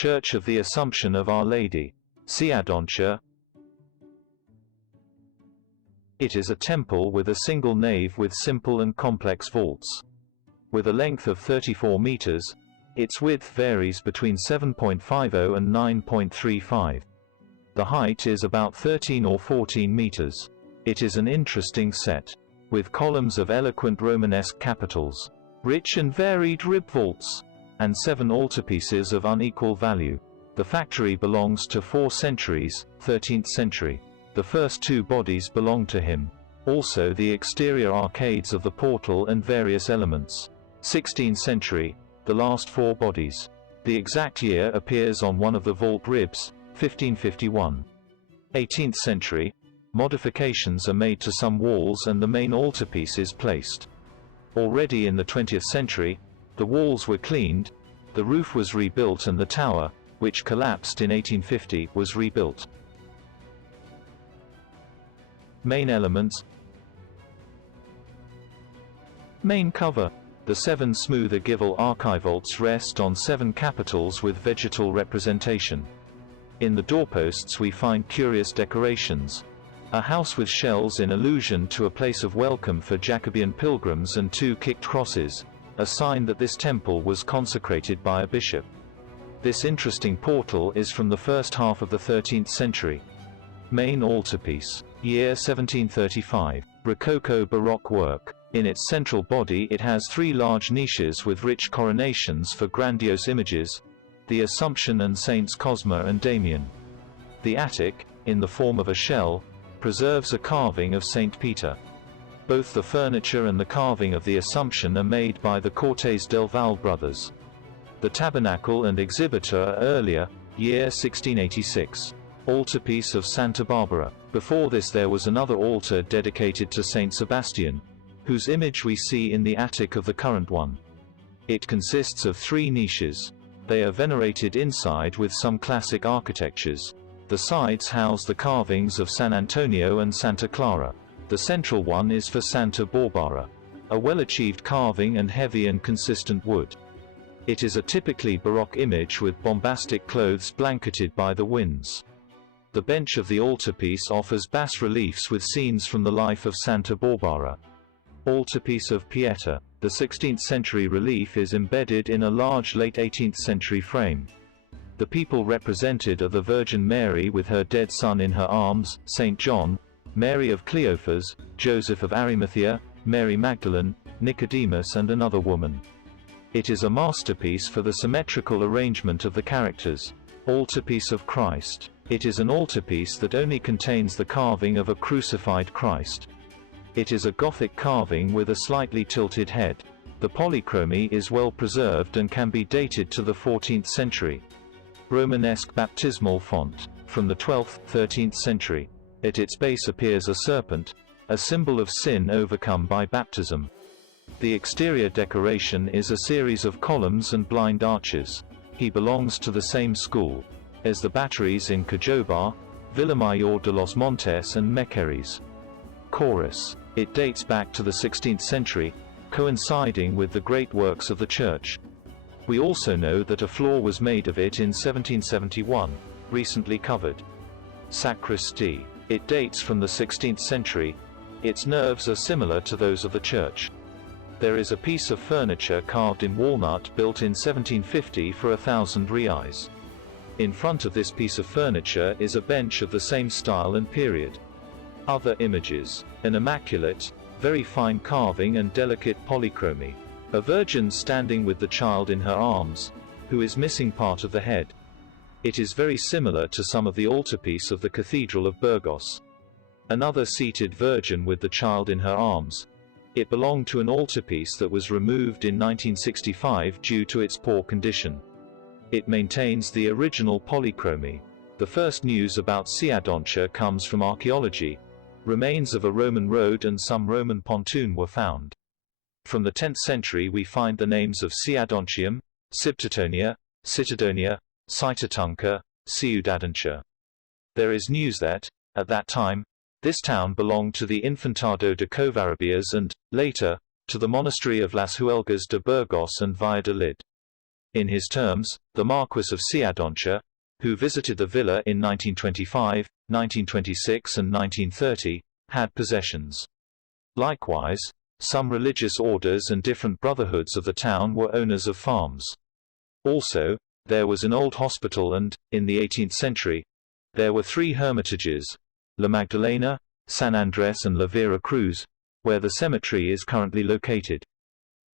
Church of the Assumption of Our Lady, Siadoncia. It is a temple with a single nave with simple and complex vaults. With a length of 34 meters, its width varies between 7.50 and 9.35. The height is about 13 or 14 meters. It is an interesting set, with columns of eloquent Romanesque capitals, rich and varied rib vaults, and 7 altarpieces of unequal value. The factory belongs to 4 centuries, 13th century. The first 2 bodies belong to him. Also the exterior arcades of the portal and various elements. 16th century, the last 4 bodies. The exact year appears on one of the vault ribs, 1551. 18th century, modifications are made to some walls and the main altarpiece is placed. Already in the 20th century, the walls were cleaned, the roof was rebuilt and the tower, which collapsed in 1850, was rebuilt. Main elements. Main cover. The 7 smooth ogival archivolts rest on 7 capitals with vegetal representation. In the doorposts we find curious decorations. A house with shells in allusion to a place of welcome for Jacobean pilgrims and 2 kicked crosses, a sign that this temple was consecrated by a bishop. This interesting portal is from the first half of the 13th century. Main altarpiece. Year 1735. Rococo Baroque work. In its central body it has 3 large niches with rich coronations for grandiose images, the Assumption and Saints Cosma and Damian. The attic, in the form of a shell, preserves a carving of Saint Peter. Both the furniture and the carving of the Assumption are made by the Cortes del Val brothers. The tabernacle and exhibitor are earlier, year 1686. Altarpiece of Santa Barbara. Before this there was another altar dedicated to Saint Sebastian, whose image we see in the attic of the current one. It consists of 3 niches. They are venerated inside with some classic architectures. The sides house the carvings of San Antonio and Santa Clara. The central one is for Santa Barbara, a well-achieved carving and heavy and consistent wood. It is a typically Baroque image with bombastic clothes blanketed by the winds. The bench of the altarpiece offers bas-reliefs with scenes from the life of Santa Barbara. Altarpiece of Pieta. The 16th century relief is embedded in a large late 18th century frame. The people represented are the Virgin Mary with her dead son in her arms, St. John, Mary of Cleophas, Joseph of Arimathea, Mary Magdalene, Nicodemus and another woman. It is a masterpiece for the symmetrical arrangement of the characters. Altarpiece of Christ. It is an altarpiece that only contains the carving of a crucified Christ. It is a Gothic carving with a slightly tilted head. The polychromy is well preserved and can be dated to the 14th century. Romanesque baptismal font. From the 12th, 13th century. At its base appears a serpent, a symbol of sin overcome by baptism. The exterior decoration is a series of columns and blind arches. He belongs to the same school as the batteries in Cajobar, Villamayor de los Montes and Mequeres. Chorus. It dates back to the 16th century, coinciding with the great works of the church. We also know that a floor was made of it in 1771, recently covered. Sacristy. It dates from the 16th century. Its nerves are similar to those of the church. There is a piece of furniture carved in walnut built in 1750 for 1,000 reais. In front of this piece of furniture is a bench of the same style and period. Other images. An immaculate, very fine carving and delicate polychromy. A virgin standing with the child in her arms, who is missing part of the head. It is very similar to some of the altarpiece of the Cathedral of Burgos. Another seated virgin with the child in her arms. It belonged to an altarpiece that was removed in 1965 due to its poor condition. It maintains the original polychromy. The first news about Siadoncia comes from archaeology. Remains of a Roman road and some Roman pontoon were found. From the 10th century we find the names of Siadoncium, Sibtetonia, Citadonia, Citatunca, Ciudadencia. There is news that, at that time, this town belonged to the Infantado de Covarrubias and, later, to the monastery of Las Huelgas de Burgos and Valladolid. In his terms, the Marquis of Ciadoncha, who visited the villa in 1925, 1926 and 1930, had possessions. Likewise, some religious orders and different brotherhoods of the town were owners of farms. Also, there was an old hospital and, in the 18th century, there were 3 hermitages, La Magdalena, San Andres and La Vera Cruz, where the cemetery is currently located.